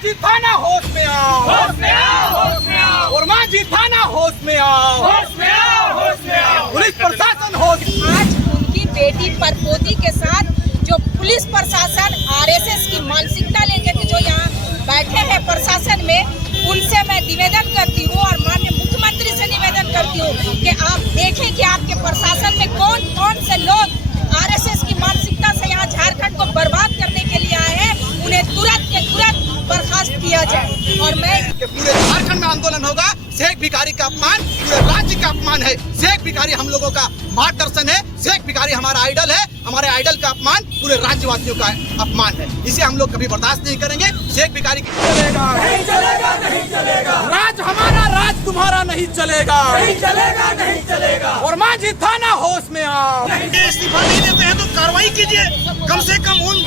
माझी थाना होश में आओ, होश में आओ, होश में आओ। और माझी थाना होश में आओ, होश में आओ, होश में आओ। पुलिस प्रशासन होश। आज उनकी बेटी परपोती के साथ जो पुलिस प्रशासन आरएसएस की मानसिकता लेकर के जो यहाँ बैठे हैं प्रशासन में, उनसे मैं निवेदन करती हूँ और माननीय मुख्यमंत्री से निवेदन करती हूँ कि आप देखें कि आपके प्रशासन में कौन कौन से लोग आरएसएस की मानसिकता से यहाँ झारखंड को बर्बाद करने के लिए आए हैं, उन्हें तुरंत के तुरंत बर्खास्त किया जाए। और मैं पूरे झारखंड में आंदोलन होगा। शेख भिखारी का अपमान पूरे राज्य का अपमान है। शेख भिखारी हम लोगों का मार्गदर्शन है। शेख भिखारी हमारा आइडल है। हमारे आइडल का अपमान पूरे राज्यवासियों का अपमान है। इसे हम लोग कभी बर्दाश्त नहीं करेंगे। शेख भिखारी चलेगा नहीं चलेगा, नहीं चलेगा। राज हमारा, राज तुम्हारा नहीं चलेगा, नहीं चलेगा, नहीं चलेगा। और माझी थाना होश में आओ। इस्तीफा नहीं देते हैं तो कार्रवाई कीजिए। कम से कम उन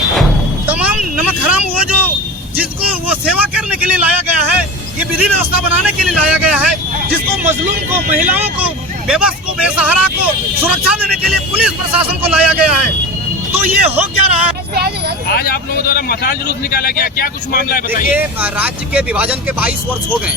तमाम नमक हराम वो जो जिसको वो सेवा करने के लिए लाया गया है, ये विधि व्यवस्था बनाने के लिए लाया गया है, जिसको मजलूम को, महिलाओं को, बेबस को, बेसहारा को सुरक्षा देने के लिए पुलिस प्रशासन को लाया गया है, तो ये हो क्या रहा है? आज आप लोगों द्वारा मशाल जुलूस निकाला गया, क्या कुछ मामला है बताइए। देखिए, राज्य के विभाजन के 22 वर्ष हो गए।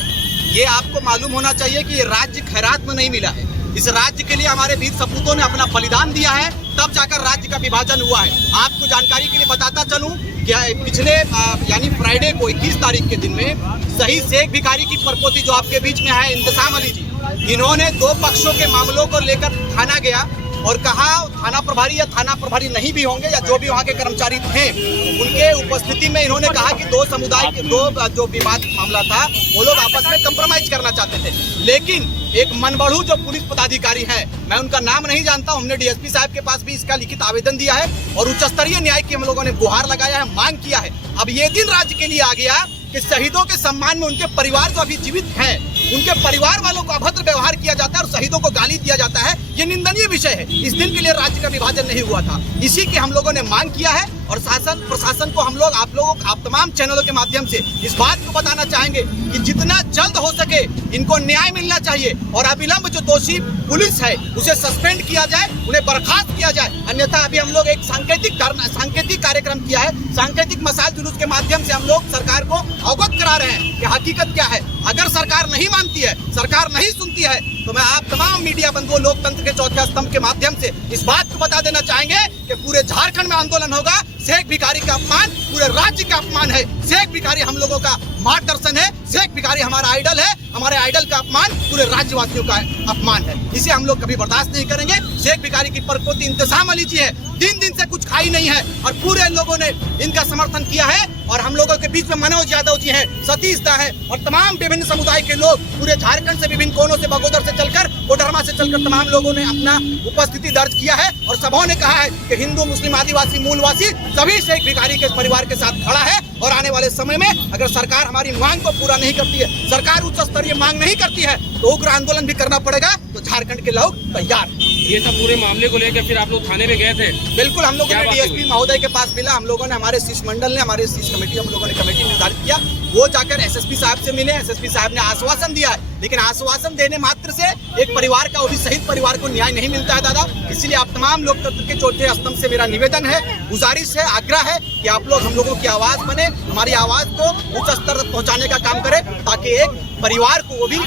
ये आपको मालूम होना चाहिए कि ये राज्य खैरात में नहीं मिला है। इस राज्य के लिए हमारे वीर सपूतों ने अपना बलिदान दिया है, तब जाकर राज्य का विभाजन हुआ है। आपको जानकारी के लिए बताता चलूं क्या पिछले यानी फ्राइडे को 21 तारीख के दिन में शहीद शेख भिखारी की परपोती जो आपके बीच में है, इंतजाम अली जी, इन्होंने दो पक्षों के मामलों को लेकर थाना गया और कहा थाना प्रभारी या थाना प्रभारी नहीं भी होंगे या जो भी वहाँ के कर्मचारी थे, उनके उपस्थिति में इन्होंने कहा कि दो समुदाय के दो जो विवाद मामला था वो लोग आपस में कंप्रोमाइज करना चाहते थे। लेकिन एक मनबढ़ू जो पुलिस पदाधिकारी है, मैं उनका नाम नहीं जानता, हमने डीएसपी साहब के पास भी इसका लिखित आवेदन दिया है और उच्च स्तरीय न्याय की हम लोगों ने गुहार लगाया है, मांग किया है। अब ये दिन राज्य के लिए आ गया कि शहीदों के सम्मान में उनके परिवार जो अभी जीवित हैं, उनके परिवार वालों को अभद्र व्यवहार किया जाता है और शहीदों को गाली दिया जाता है। ये निंदनीय विषय है। इस दिन के लिए राज्य का विभाजन नहीं हुआ था, इसी की हम लोगों ने मांग किया है और शासन प्रशासन को हम लोग आप तमाम चैनलों के माध्यम से इस बात को बताना चाहेंगे कि जितना जल्द हो सके इनको न्याय मिलना चाहिए और अविलंब जो दोषी पुलिस है उसे सस्पेंड किया जाए, उन्हें बर्खास्त किया जाए। अन्यथा अभी हम लोग एक सांकेतिक कार्यक्रम किया है, सांकेतिक मशाल जुलूस के माध्यम से हम लोग सरकार को अवगत करा रहे हैं कि हकीकत क्या है। अगर सरकार नहीं मानती है, सरकार नहीं सुनती है, तो मैं आप तमाम मीडिया बंधुओं, लोकतंत्र के चौथे स्तंभ के माध्यम से इस बात को बता देना चाहेंगे कि पूरे झारखंड में आंदोलन होगा। शेख भिखारी का अपमान पूरे राज्य का अपमान है। शेख भिखारी हम लोगों का मार्गदर्शन है। शेख भिखारी हमारा आइडल है। हमारे आइडल का अपमान पूरे राज्यवासियों का अपमान है। इसे हम लोग कभी बर्दाश्त नहीं करेंगे। शेख भिखारी की परपोती इंतजाम अली जी है, दिन से कुछ खाई नहीं है और पूरे लोगों ने इनका समर्थन किया है। और हम लोगों के बीच में मनोज यादव जी हैं, सतीश दा है और तमाम विभिन्न समुदाय के लोग पूरे झारखंड से, विभिन्न कोनों से, बगोदर से चलकर, कोडरमा से चलकर तमाम लोगों ने अपना उपस्थिति दर्ज किया है और सबों ने कहा है कि हिंदू, मुस्लिम, आदिवासी, मूलवासी सभी शेख भिखारी के परिवार के साथ खड़ा है। और आने वाले समय में अगर सरकार हमारी मांग को पूरा नहीं करती है, सरकार उच्च स्तरीय मांग नहीं करती है, तो उग्र आंदोलन भी करना पड़ेगा। तो झारखंड के लोग तैयार। ये सब पूरे मामले को लेकर फिर आप लोग थाने में गए थे? बिल्कुल, हम लोगों ने डीएसपी महोदय के पास मिला। हम लोगों ने, हमारे शिष्टमंडल ने, हमारे शीर्ष कमेटी, हम लोगों ने कमेटी निर्धारित किया, वो जाकर एसएसपी साहब से मिले। एसएसपी साहब ने आश्वासन दिया है, लेकिन आश्वासन देने मात्र से एक परिवार का, वो भी शहीद परिवार को न्याय नहीं मिलता है दादा। इसलिए आप तमाम लोकतंत्र के चौथे स्तंभ से मेरा निवेदन है, गुजारिश है, आग्रह है कि आप लोग हम लोगों की आवाज बने, हमारी आवाज को उच्च स्तर तक पहुंचाने का काम करें, ताकि एक परिवार को, वो भी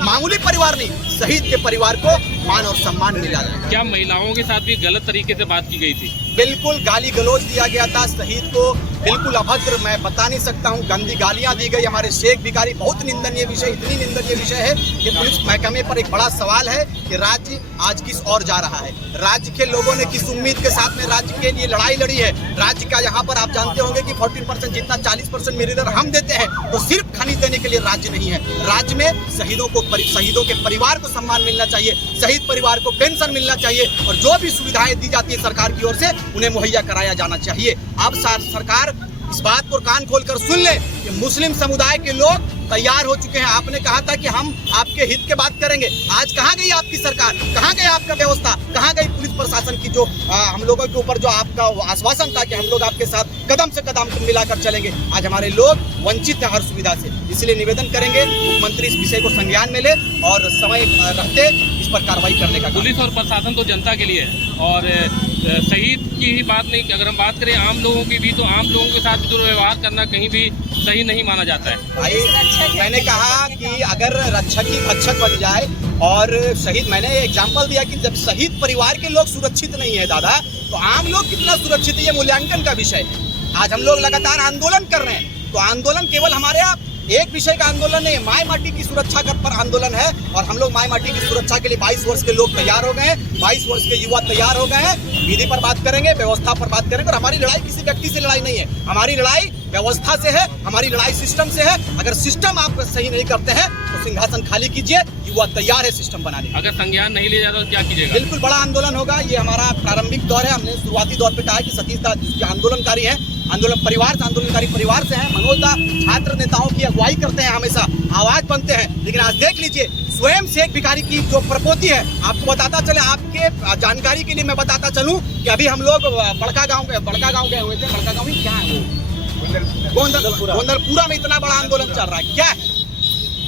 मामूली परिवार नहीं, शहीद के परिवार को मान और सम्मान मिला जाए। क्या महिलाओं के साथ भी गलत तरीके से बात की गई थी? बिल्कुल, गाली गलौज दिया गया था शहीद को, बिल्कुल अभद्र, मैं बता नहीं सकता हूँ, गंदी गालियां दी गई। हमारे शेख भिखारी, बहुत निंदनीय विषय, इतनी निंदनीय विषय है कि पुलिस महकमे पर एक बड़ा सवाल है कि राज्य आज किस ओर जा रहा है। राज्य के लोगों ने किस उम्मीद के साथ में राज्य के लिए लड़ाई लड़ी है। राज्य का यहाँ पर आप जानते होंगे कि 14% जितना 40% मिलीनियर हम देते हैं, तो सिर्फ खनिज देने के लिए राज्य नहीं है। राज्य में शहीदों के परिवार को सम्मान मिलना चाहिए, शहीद परिवार को पेंशन मिलना चाहिए और जो भी सुविधाएं दी जाती है सरकार की ओर से, उन्हें मुहैया कराया जाना चाहिए। अब सरकार इस बात को कान खोलकर सुन ले कि मुस्लिम समुदाय के लोग तैयार हो चुके हैं। आपने कहा था कि हम आपके हित के बात करेंगे, आज कहाँ गई आपकी सरकार, कहाँ गई आपका व्यवस्था, कहाँ गई पुलिस प्रशासन की जो हम लोगों के ऊपर जो आपका आश्वासन था कि हम लोग आपके साथ कदम से कदम मिलाकर चलेंगे। आज हमारे लोग वंचित हैं हर सुविधा से। इसलिए निवेदन करेंगे मुख्यमंत्री इस विषय को संज्ञान में ले और समय रहते इस पर कार्रवाई करने का काम। पुलिस और प्रशासन तो जनता के लिए है, और शहीद की ही बात नहीं, अगर हम बात करें आम लोगों की भी, तो आम लोगों के साथ दुर्व्यवहार करना कहीं भी सही नहीं माना जाता है। भाई मैंने कहा कि अगर रक्षक ही भक्षक बन जाए, और शहीद, मैंने एग्जाम्पल दिया कि जब शहीद परिवार के लोग सुरक्षित नहीं है दादा, तो आम लोग कितना सुरक्षित है, ये मूल्यांकन का विषय है। आज हम लोग लगातार आंदोलन कर रहे हैं, तो आंदोलन केवल हमारे यहाँ एक विषय का आंदोलन नहीं है, माई माटी की सुरक्षा पर आंदोलन है। और हम लोग माई माटी की सुरक्षा के लिए 22 वर्ष के लोग तैयार हो गए हैं, 22 वर्ष के युवा तैयार हो गए हैं। विधि पर बात करेंगे, व्यवस्था पर बात करेंगे, और हमारी लड़ाई किसी व्यक्ति से लड़ाई नहीं है, हमारी लड़ाई व्यवस्था से है, हमारी लड़ाई सिस्टम से है। अगर सिस्टम आप सही नहीं करते हैं तो सिंहासन खाली कीजिए, युवा तैयार है सिस्टम बनाने। अगर संज्ञान नहीं लिया जाता तो क्या कीजिएगा? बिल्कुल बड़ा आंदोलन होगा, ये हमारा प्रारंभिक दौर है। हमने शुरुआती दौर पे कहा है कि सतीश दा जो आंदोलनकारी है, आंदोलनकारी परिवार से हैं, मनोज दा छात्र नेताओं की अगुवाई करते हैं, हमेशा आवाज बनते हैं। लेकिन आज देख लीजिए, स्वयं से एक भिखारी की जो प्रपोती है, आपको बताता चले, आपके जानकारी के लिए मैं बताता चलूं कि अभी हम लोग बड़का गांव गए हुए थे। बड़का गांव में क्या है वो, गोंदलपुरा में इतना बड़ा आंदोलन चल रहा है। क्या है?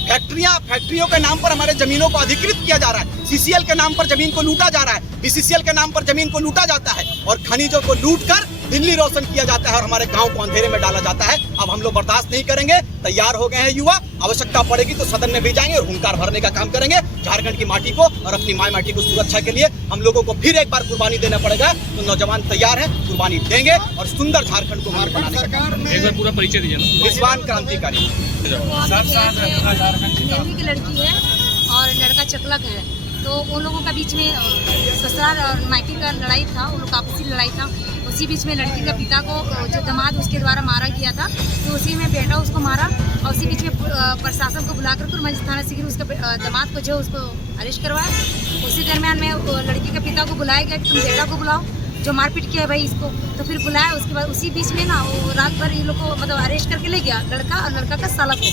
फैक्ट्रियों के नाम पर हमारे जमीनों को अधिकृत किया जा रहा है, सीसीएल के नाम पर जमीन को लूटा जा रहा है, बीसीसीएल के नाम पर जमीन को लूटा जाता है, और खनिजों को लूट कर दिल्ली रोशन किया जाता है, और हमारे गांव को अंधेरे में डाला जाता है। अब हम लोग बर्दाश्त नहीं करेंगे, तैयार हो गए हैं युवा, आवश्यकता पड़ेगी तो सदन में भी जाएंगे और हुंकार भरने का काम करेंगे। झारखंड की माटी को और अपनी माई माटी को सुरक्षा के लिए हम लोगों को फिर एक बार कुर्बानी देना पड़ेगा, तो नौजवान तैयार है, कुर्बानी देंगे और सुंदर झारखंड को हमारे बनाने का। एक बार पूरा परिचय दीजिए ना। रिजवान क्रांतिकारी नेवी की लड़की है और लड़का चकलक है, तो उन लोगों का बीच में ससुराल और मायके का लड़ाई था, उन लोग का आपसी लड़ाई था। उसी बीच में लड़की का पिता को जो दामाद उसके द्वारा मारा गया था, तो उसी में बेटा उसको मारा, और उसी बीच में प्रशासन को बुलाकर कुरमंज थाना से उसका दामाद को जो उसको अरेस्ट करवाया। उसी दरमियान में लड़की के पिता को बुलाया गया कि तुम बेटा को बुलाओ जो मारपीट किया है भाई इसको, तो फिर बुलाया। उसके बाद उसी बीच में ना वो रात भर ये लोग को मतलब अरेस्ट करके ले गया, लड़का और लड़का का साला को।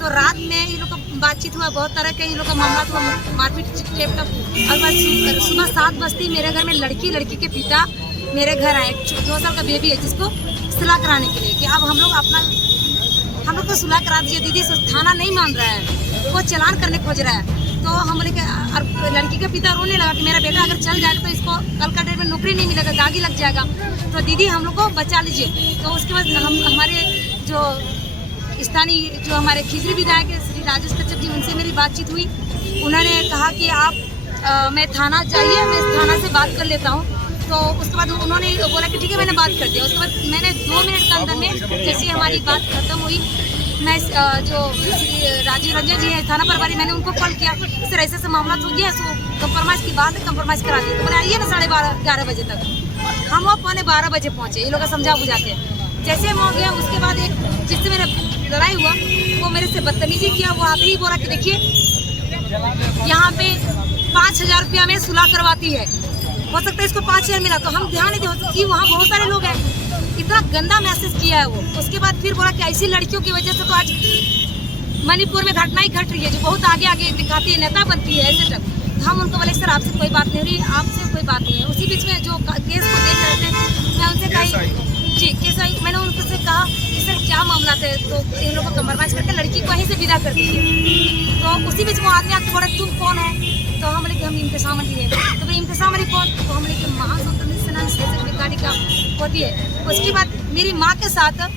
तो रात में ये लोग का बातचीत हुआ, बहुत तरह के ये लोग का मामला हुआ, मारपीट टाइप का। और बाद सुबह 7 बजते मेरे घर में लड़की के पिता मेरे घर आए, 2 साल का बेबी है, जिसको सुलह कराने के लिए कि अब हम लोग को सुलह करा दीजिए दीदी। थाना नहीं मान रहा है, वो चालान करने खोज रहा है। तो हमने और लड़की का पिता रोने लगा कि मेरा बेटा अगर चल जाएगा तो इसको कल का डेट में नौकरी नहीं मिलेगा, दागी लग जाएगा, तो दीदी हम लोग को बचा लीजिए। तो उसके बाद हमारे जो स्थानीय जो हमारे खिजरी विधायक श्री राजेश कच्छप जी, उनसे मेरी बातचीत हुई। उन्होंने कहा कि आप मैं थाना जाइए, मैं थाना से बात कर लेता हूँ। तो उसके बाद उन्होंने बोला कि ठीक है, मैंने बात कर दिया। उसके बाद मैंने 2 मिनट के अंदर में जैसे हमारी बात खत्म हुई, मैं जो राजीव रंजन जी है थाना प्रभारी, मैंने उनको कॉल किया, इस तरह ऐसे मामला हो गया, सो कंप्रोमाइज़ की बात है, कंप्रोमाइज़ करा दी। तो मैंने आइए ना 11:30 बजे तक, हम वो 11:15 बजे पहुँचे, ये लोग का समझा बुझाते। जैसे हम हो गया, उसके बाद एक जिससे मेरा लड़ाई हुआ वो मेरे से बदतमीजी किया। वो आते ही बोला कि देखिए यहाँ पे 5,000 रुपया में सुलह करवाती है, हो सकता है इसको 5,000 मिला, तो हम ध्यान नहीं दे कि वहाँ बहुत सारे लोग हैं। इतना गंदा मैसेज किया है वो। उसके बाद फिर बोला कि ऐसी लड़कियों की वजह से तो आज मणिपुर में घटनाएं घट रही है, जो बहुत आगे दिखाती है, नेता बनती है, ऐसे तक। हम उनको बोले सर आपसे कोई बात नहीं हो रही, आपसे कोई बात नहीं है। उसी बीच में जो केस को देख रहे थे, मैं उनसे कही जी केस, मैंने उनसे कहा कि सर क्या मामला था, तो इन लोगों को कंप्रोमाइज़ करके लड़की को वहीं से विदा कर दीजिए। तो उसी बीच वो आदमी आके बोला तुम कौन है, तो हम बोले कि हम इंतज़ाम अली है। तो भाई इंतज़ाम अली कौन, तो हम बोले कि महासंतुलित सेना गाड़ी का होती है। उसके बाद मेरी माँ के साथ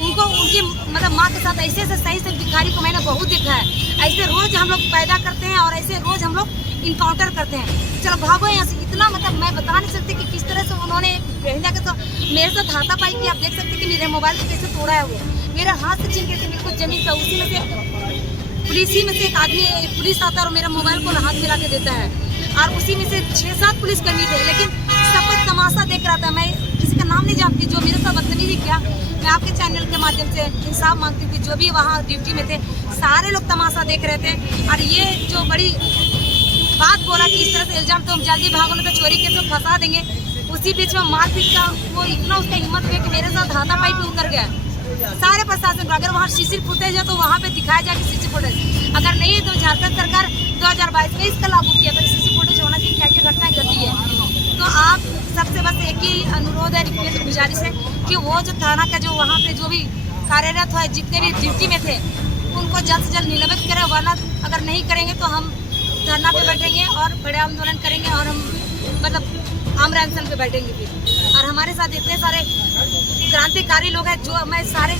उनकी मतलब माँ के साथ ऐसे सही से भिखारी को मैंने बहुत देखा है। ऐसे रोज़ हम लोग पैदा करते हैं और ऐसे रोज़ हम लोग इनकाउंटर करते हैं। चलो भागो यहाँ से, इतना मतलब मैं बता नहीं सकती कि किस तरह से उन्होंने भेजा के। तो मेरे साथ हाथापाई की, आप देख सकते कि मेरे मोबाइल को कैसे तोड़ा है वो, मेरे हाथ से छीन के मेरे को जमीन था। उसी में से पुलिस ही में से एक आदमी पुलिस आता है और मेरा मोबाइल को हाथ मिला के देता है, और उसी में से 6-7 पुलिसकर्मी थे, लेकिन सब कुछ तमाशा देख रहा था। मैं किसी का नाम नहीं जानती, जो मेरे साथ बदतमीजी किया, मैं आपके चैनल के माध्यम से इंसाफ मांगती थी। जो भी वहाँ ड्यूटी में थे सारे लोग तमाशा देख रहे थे। और ये जो बड़ी बात बोला कि इस तरह से इल्जाम, तो हम जल्दी भागो ना तो चोरी के तो फंसा देंगे। उसी बीच में मारपीट का वो इतना उसका हिम्मत हुआ कि मेरे साथ हाथापाई पे उतर गया सारे प्रशासन को। अगर वहाँ सीसी फुटेज है तो वहाँ पे दिखाया जाए कि सीसी फुटेज, अगर नहीं है तो झारखंड सरकार 2022 में इसका लागू किया था, सीसी फुटेज होना चाहिए, क्या क्या घटनाएं घटी है। तो आप सबसे बस एक ही अनुरोध है, रिक्वेस्ट गुजारिश है कि वो जो थाना का जो वहाँ पे जो भी कार्यरत है, जितने भी ड्यूटी में थे, उनको जल्द से जल्द निलंबित करें, वरना अगर नहीं करेंगे तो हम धरना पे बैठेंगे और बड़े आंदोलन करेंगे और हम मतलब आमरण अनशन पे बैठेंगे फिर। और हमारे साथ इतने सारे क्रांतिकारी लोग हैं जो मैं सारे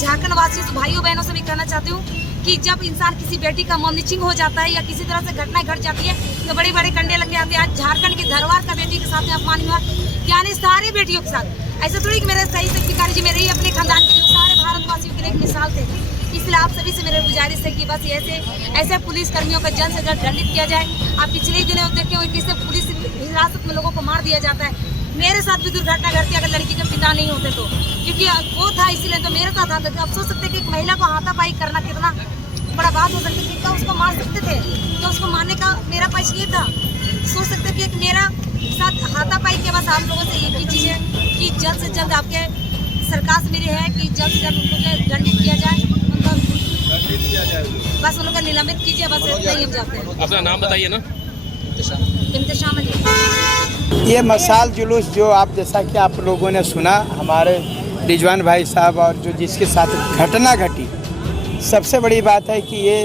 झारखंड वासियों से भाइयों बहनों से भी कहना चाहती हूँ कि जब इंसान किसी बेटी का मॉर्निचिंग हो जाता है या किसी तरह से घटना घट जाती है तो बड़े बड़े कंडे लग जाते हैं। आज झारखंड की धरवार का बेटी के साथ में अपमान हुआ, यानी सारी बेटियों के साथ। ऐसा थोड़ी कि मेरे सही शक्तिकारी जी मेरे ही अपने खानदान के सारे भारतवासियों के लिए एक मिसाल थे। इसलिए आप सभी से मेरे गुजारिश है कि बस ऐसे पुलिस कर्मियों का जल्द से जल्द दंडित किया जाए। आप पिछले दिनों देखे हुए किससे पुलिस हिरासत में लोगों को मार दिया जाता है। मेरे साथ भी दुर्घटना घटती अगर लड़की के पिता नहीं होते तो, क्योंकि वो था इसलिए तो मेरे साथ आता था। अब सोच सकते कि एक महिला को हाथापाई करना कितना बड़ा बात हो सकती थी। तो उसको मार सकते थे, तो उसको मारने का मेरा पक्ष ये था। सोच सकते कि एक मेरा साथ हाथापाई के बस आप लोगों से एक ही चीज़ है कि जल्द से जल्द आपके सरकार से मेरी है कि जल्द से जल्द उनको दंडित किया जाए, बस उन लोगों को निलंबित कीजिए। बस इतना ही हम चाहते हैं। अपना नाम बताइए ना। इंतशाम अली। ये मशाल जुलूस जो आप जैसा कि आप लोगों ने सुना, हमारे रिजवान भाई साहब और जो जिसके साथ घटना घटी, सबसे बड़ी बात है कि ये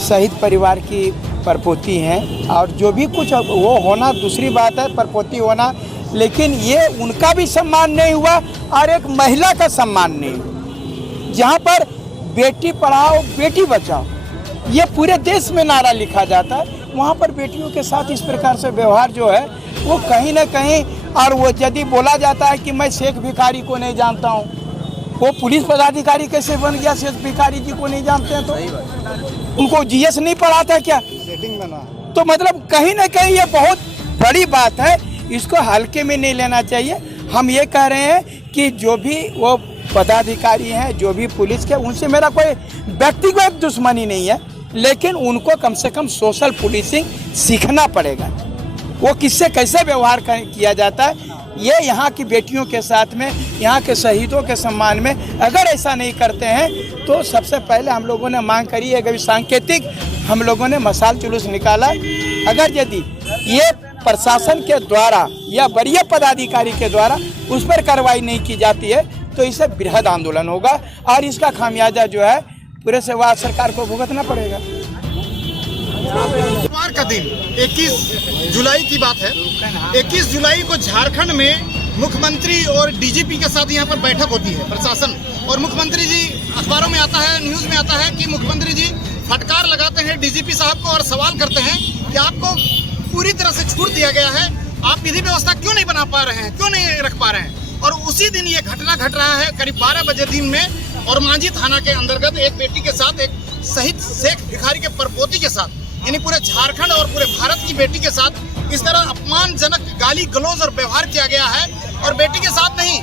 शहीद परिवार की परपोती हैं और जो भी कुछ वो होना दूसरी बात है, परपोती होना, लेकिन ये उनका भी सम्मान नहीं हुआ और एक महिला का सम्मान नहीं हुआ। जहाँ पर बेटी पढ़ाओ बेटी बचाओ ये पूरे देश में नारा लिखा जाता है, वहाँ पर बेटियों के साथ इस प्रकार से व्यवहार जो है वो कहीं ना कहीं, और वो यदि बोला जाता है कि मैं शेख भिखारी को नहीं जानता हूँ, वो पुलिस पदाधिकारी कैसे बन गया शेख भिखारी जी को नहीं जानते हैं? तो उनको जीएस नहीं पढ़ा था क्या? तो मतलब कहीं ना कहीं ये बहुत बड़ी बात है, इसको हल्के में नहीं लेना चाहिए। हम ये कह रहे हैं कि जो भी वो पदाधिकारी हैं, जो भी पुलिस के, उनसे मेरा कोई व्यक्तिगत दुश्मनी नहीं है, लेकिन उनको कम से कम सोशल पुलिसिंग सीखना पड़ेगा। वो किससे कैसे व्यवहार किया जाता है, ये यहाँ की बेटियों के साथ में, यहाँ के शहीदों के सम्मान में अगर ऐसा नहीं करते हैं तो सबसे पहले हम लोगों ने मांग करी है कि सांकेतिक हम लोगों ने मशाल जुलूस निकाला। अगर यदि ये प्रशासन के द्वारा या वरीय पदाधिकारी के द्वारा उस पर कार्रवाई नहीं की जाती है तो इसे बृहद आंदोलन होगा और इसका खामियाजा जो है पूरे से वह सरकार को भुगतना पड़ेगा। सोमवार का दिन 21 जुलाई की बात है। 21 जुलाई को झारखंड में मुख्यमंत्री और डीजीपी के साथ यहाँ पर बैठक होती है प्रशासन, और मुख्यमंत्री जी अखबारों में आता है, न्यूज़ में आता है कि मुख्यमंत्री जी फटकार लगाते हैं डीजीपी साहब को और सवाल करते हैं कि आपको पूरी तरह से छूट दिया गया है, आप विधि व्यवस्था क्यों नहीं बना पा रहे हैं, क्यों नहीं रख पा रहे हैं। और उसी दिन ये घटना घट रहा है करीब 12 बजे दिन में, और मांझी थाना के अंतर्गत एक बेटी के साथ, एक शहीद शेख भिखारी के परपोती के साथ, यानी पूरे झारखंड और पूरे भारत की बेटी के साथ इस तरह अपमानजनक गाली गलौज और व्यवहार किया गया है। और बेटी के साथ नहीं,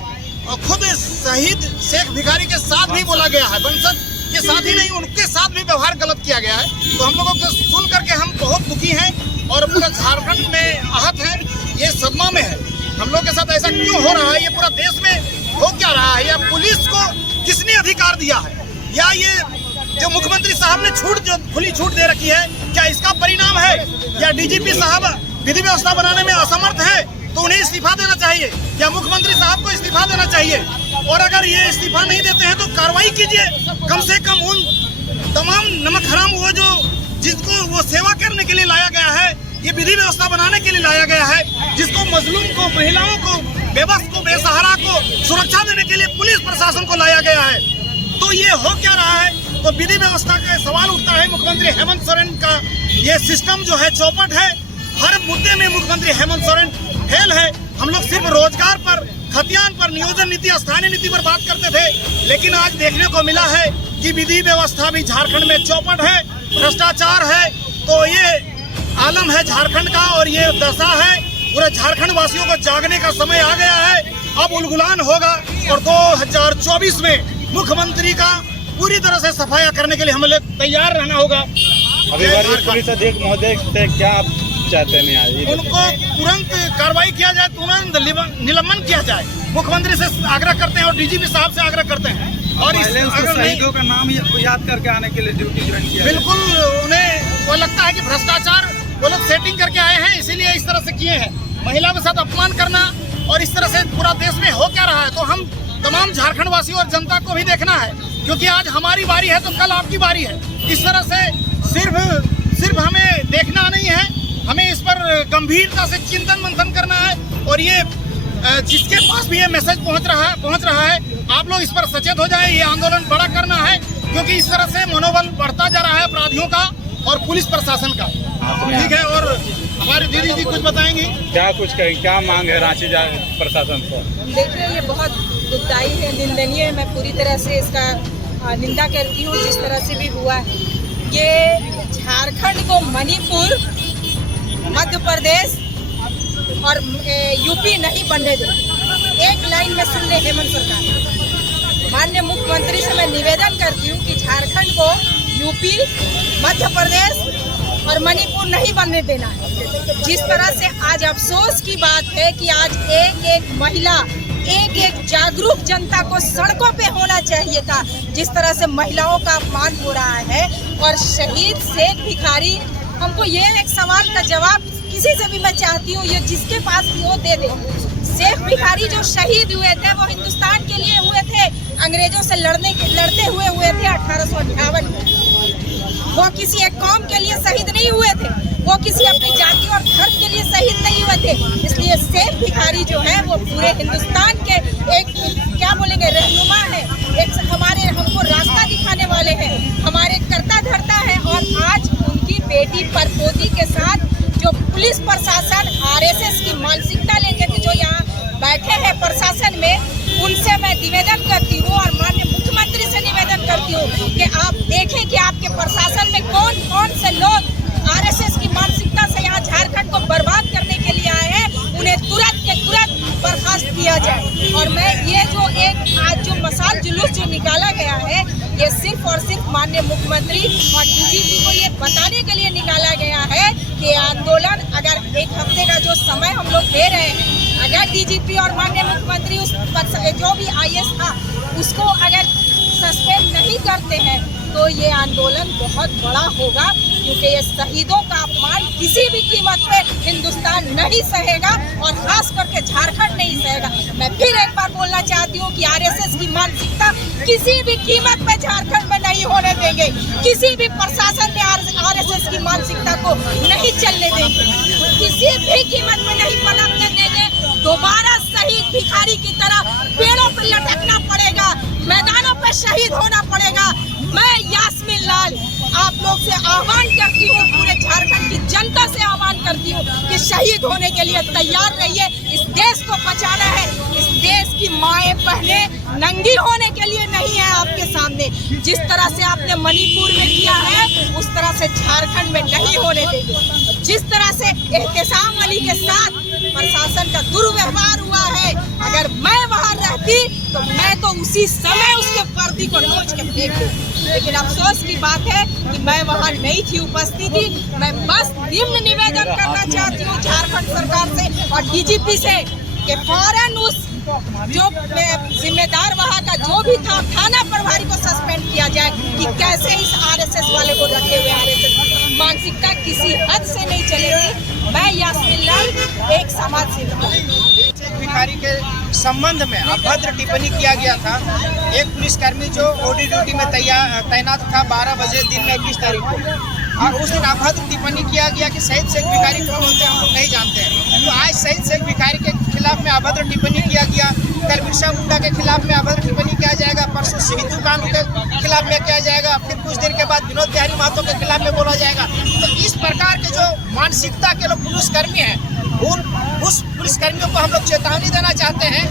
खुद शहीद शेख भिखारी के साथ भी बोला गया है, वंशज के साथ ही नहीं उनके साथ भी व्यवहार गलत किया गया है। तो हम लोगों को सुन करके हम बहुत दुखी हैं और पूरे झारखंड में आहत है, ये सदमा में है। हम लोग के साथ ऐसा क्यों हो रहा है, ये पूरा देश में हो क्या रहा है, या पुलिस को किसने अधिकार दिया है, या ये जो मुख्यमंत्री साहब ने छूट, जो खुली छूट दे रखी है, क्या इसका परिणाम है, या डीजीपी साहब विधि व्यवस्था बनाने में असमर्थ है तो उन्हें इस्तीफा देना चाहिए, या मुख्यमंत्री साहब को इस्तीफा देना चाहिए। और अगर ये इस्तीफा नहीं देते हैं तो कार्रवाई कीजिए, कम से कम उन तमाम नमक हराम वो जो जिसको वो सेवा करने के लिए लाया गया है, ये विधि व्यवस्था बनाने के लिए लाया गया है, जिसको मजलूम को, महिलाओं को, बेबस को, बेसहारा को सुरक्षा देने के लिए पुलिस प्रशासन को लाया गया है। तो ये हो क्या रहा है, तो विधि व्यवस्था का सवाल उठता है। मुख्यमंत्री हेमंत सोरेन का ये सिस्टम जो है चौपट है, हर मुद्दे में मुख्यमंत्री हेमंत सोरेन फेल है। हम लोग सिर्फ रोजगार पर, खतियान पर, नियोजन नीति, स्थानीय नीति पर बात करते थे, लेकिन आज देखने को मिला है कि विधि व्यवस्था भी झारखंड में चौपट है, भ्रष्टाचार है। तो ये आलम है झारखंड का और ये दशा है, पूरे झारखंड वासियों को जागने का समय आ गया है। अब उलगुलान होगा और 2024 में मुख्यमंत्री का पूरी तरह से सफाया करने के लिए हमें तैयार रहना होगा। पुलिस अधीक्षक महोदय से क्या आप चाहते हैं? उनको तुरंत कार्रवाई किया जाए, तुरंत निलंबन किया जाए, मुख्यमंत्री से आग्रह करते हैं और डीजीपी साहब से आग्रह करते हैं। और इस शहीदों का नाम याद करके आने के लिए ड्यूटी ज्वाइन किया। बिल्कुल, उन्हें वो लगता है कि भ्रष्टाचार वो लोग सेटिंग करके आए हैं, इसीलिए इस तरह से किए हैं। महिला के साथ अपमान करना और इस तरह से पूरा देश में हो क्या रहा है, तो हम तमाम झारखंड वासियों और जनता को भी देखना है, क्योंकि आज हमारी बारी है तो कल आपकी बारी है। इस तरह से सिर्फ हमें देखना नहीं है। हमें इस पर गंभीरता से चिंतन मंथन करना है और ये जिसके पास भी ये मैसेज पहुंच रहा है आप लोग इस पर सचेत हो जाएं। ये आंदोलन बड़ा करना है क्योंकि इस तरह से मनोबल बढ़ता जा रहा है अपराधियों का और पुलिस प्रशासन का। ठीक है, और हमारी दीदी जी कुछ बताएंगी। क्या कुछ कहें, क्या मांग है रांची प्रशासन से? देखिए, ये बहुत दुखदाई है, निंदनीय है। मैं पूरी तरह से इसका निंदा करती हूँ जिस तरह से भी हुआ है। ये झारखंड को मणिपुर, मध्य प्रदेश और यूपी नहीं बनने दे। एक लाइन में सुन ले हेमंत सरकार, माननीय मुख्यमंत्री से मैं निवेदन करती हूँ कि झारखंड को यूपी, मध्य प्रदेश और मणिपुर नहीं बनने देना है। जिस तरह से आज अफसोस की बात है कि आज एक एक महिला, एक एक जागरूक जनता को सड़कों पे होना चाहिए था। जिस तरह से महिलाओं का अपमान हो रहा है और शहीद शेख भिखारी, हमको ये एक सवाल का जवाब किसी से भी मैं चाहती हूँ, ये जिसके पास भी हो दे दे। शेख भिखारी जो शहीद हुए थे वो हिंदुस्तान के लिए हुए थे, अंग्रेजों से लड़ते हुए थे 1858 में। वो किसी एक कौम के लिए शहीद नहीं हुए थे, वो किसी अपनी जाति और धर्म के लिए शहीद नहीं हुए थे। इसलिए शेख भिखारी जो है वो पूरे हिंदुस्तान के एक क्या बोलेंगे रहनुमा है, एक हमको रास्ता दिखाने वाले हैं, हमारे कर्ता धर्ता है। और आज उनकी बेटी परपोती के साथ जो पुलिस प्रशासन आरएसएस की मानसिकता लेके के जो यहाँ बैठे हैं प्रशासन में, उनसे मैं निवेदन करती हूँ और माननीय मुख्यमंत्री से निवेदन करती हूँ कि आप देखें कि आपके प्रशासन में कौन कौन से लोग आरएसएस की मानसिकता से यहाँ झारखंड को बर्बाद करने के लिए आए हैं, उन्हें तुरंत के तुरंत बर्खास्त किया जाए। और मैं ये जो एक आज जो मशाल जुलूस जो निकाला गया है, ये सिर्फ और सिर्फ माननीय मुख्यमंत्री और डीजीपी को ये बताने के लिए निकाला गया है कि आंदोलन अगर एक हफ्ते का जो समय हम लोग दे रहे हैं, अगर डीजीपी और माननीय मुख्यमंत्री उस जो भी आईएएस था उसको अगर सस्पेंड नहीं करते हैं तो ये आंदोलन बहुत बड़ा होगा, क्योंकि ये शहीदों का अपमान किसी भी कीमत पे हिंदुस्तान नहीं सहेगा और खास करके झारखंड नहीं सहेगा। मैं फिर एक बार बोलना चाहती हूँ कि आरएसएस की मानसिकता किसी भी कीमत पे झारखंड में नहीं होने देंगे, किसी भी प्रशासन में आरएसएस की मानसिकता को नहीं चलने देंगे, किसी भी कीमत में नहीं पनपने देंगे। दोबारा शहीद भिखारी की तरह पेड़ों पर लटकना पड़ेगा, मैदानों पर शहीद होना पड़ेगा। मैं यास्मीन लाल आप लोग से आह्वान करती हूँ, पूरे झारखंड की जनता से आह्वान करती हूँ कि शहीद होने के लिए तैयार रहिए। इस देश को बचाना है, इस देश की माएँ बहनें नंगी होने के लिए नहीं है आपके सामने। जिस तरह से आपने मणिपुर में किया है उस तरह से झारखंड में नहीं होने देंगे। जिस तरह से एहतेसाम अली के साथ प्रशासन का दुर्व्यवहार हुआ है, अगर मैं वहाँ रहती तो मैं तो उसी समय उसके वर्दी को नोच के फेंक दूँ। लेकिन अफसोस की बात है कि मैं वहाँ नहीं थी, उपस्थित थी। मैं बस निम्न निवेदन करना चाहती हूँ झारखंड सरकार से और डीजीपी से कि फौरन उस जो जिम्मेदार वहाँ का जो भी था थाना प्रभारी को सस्पेंड किया जाए कि कैसे इस आरएसएस वाले को रखे हुए। आरएसएस मानसिकता किसी हद से नहीं चलेगी। मैं यास्मीन लाल एक समाज सेवी भिखारी के संबंध में अभद्र टिप्पणी किया गया था। एक पुलिसकर्मी जो ओडी ड्यूटी में तैनात था 12 बजे दिन में 21 तारीख को, और उस दिन अभद्र टिप्पणी किया गया कि शहीद शेख भिखारी कौन होते हैं हम लोग नहीं जानते हैं। तो आज शहीद शेख भिखारी के खिलाफ में अभद्र टिप्पणी किया गया, कल बिरसा मुंडा के खिलाफ में अभद्र टिप्पणी किया जाएगा, परसों सिद्धू कानू के खिलाफ में किया जाएगा, फिर कुछ दिन के बाद विनोद बिहारी महतो के खिलाफ में बोला जाएगा। तो इस प्रकार के जो मानसिकता के लोग पुलिसकर्मी हैं, उस पुलिसकर्मियों को हम लोग चेतावनी देना चाहते हैं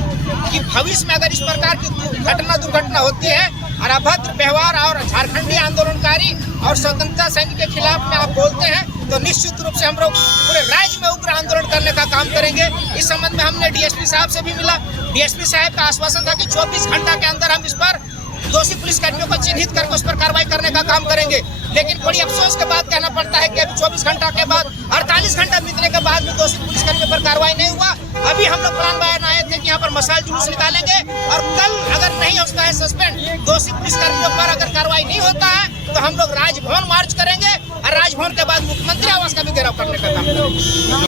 कि भविष्य में अगर इस प्रकार की दुर्घटना होती है और अभद्र व्यवहार और झारखंडी आंदोलनकारी और स्वतंत्रता सैनिक के खिलाफ में आप बोलते हैं तो निश्चित रूप से हम लोग पूरे राज्य में उग्र आंदोलन करने का काम करेंगे। इस संबंध में हमने डीएसपी साहब से भी मिला। डीएसपी साहब का आश्वासन था कि 24 घंटा के अंदर हम इस पर दोषी पुलिसकर्मियों को चिन्हित करके उस पर कार्रवाई करने का काम करेंगे। लेकिन बड़ी अफसोस के बाद कहना पड़ता है कि अभी 24 घंटा के बाद 48 घंटा बीतने के बाद भी दोषी पुलिसकर्मियों पर कार्रवाई नहीं हुआ। अभी हम लोग प्लान बनाए आए थे कि यहाँ पर मशाल जुलूस निकालेंगे और कल अगर नहीं होता है सस्पेंड दोषी पुलिसकर्मियों पर अगर कार्रवाई नहीं होता है तो हम लोग राजभवन मार्च करेंगे और राजभवन के बाद मुख्यमंत्री आवास का भी घेराव करने का काम करेंगे।